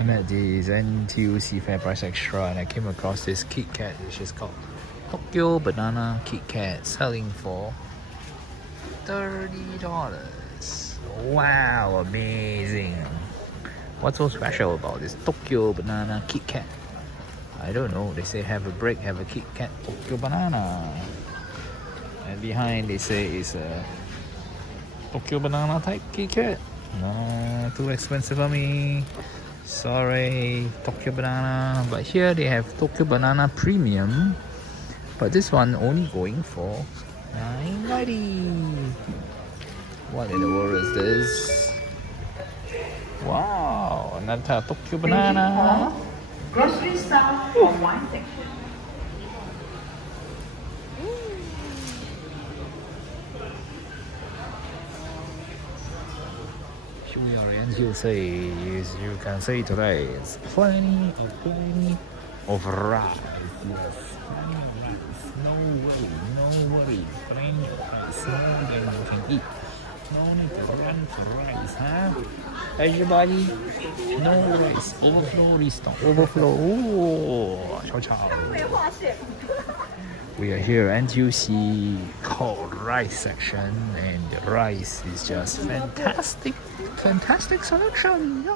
I'm at this NTUC FAIRPRICE X'tra and I came across this Kit Kat which is called Tokyo Banana Kit Kat, selling for $30. Wow, amazing. What's so special about this Tokyo Banana Kit Kat? I don't know. They say have a break, have a Kit Kat Tokyo Banana. And behind they say it's a Tokyo Banana type Kit Kat. No, too expensive for me. Sorry, Tokyo Banana. But here they have Tokyo Banana Premium. But this one only going for $9.90. What in the world is this? Wow, another Tokyo Banana. Grocery stuff or wine section. We are in NTUC, you can see today it's plenty of rice. Yes, plenty of rice. No worry, plenty of rice. More than you can eat. No need to run for rice, huh? Everybody, no rice. Overflow restock. Overflow. Oh, ciao ciao. We are here NTUC called rice section, and the rice is just fantastic selection.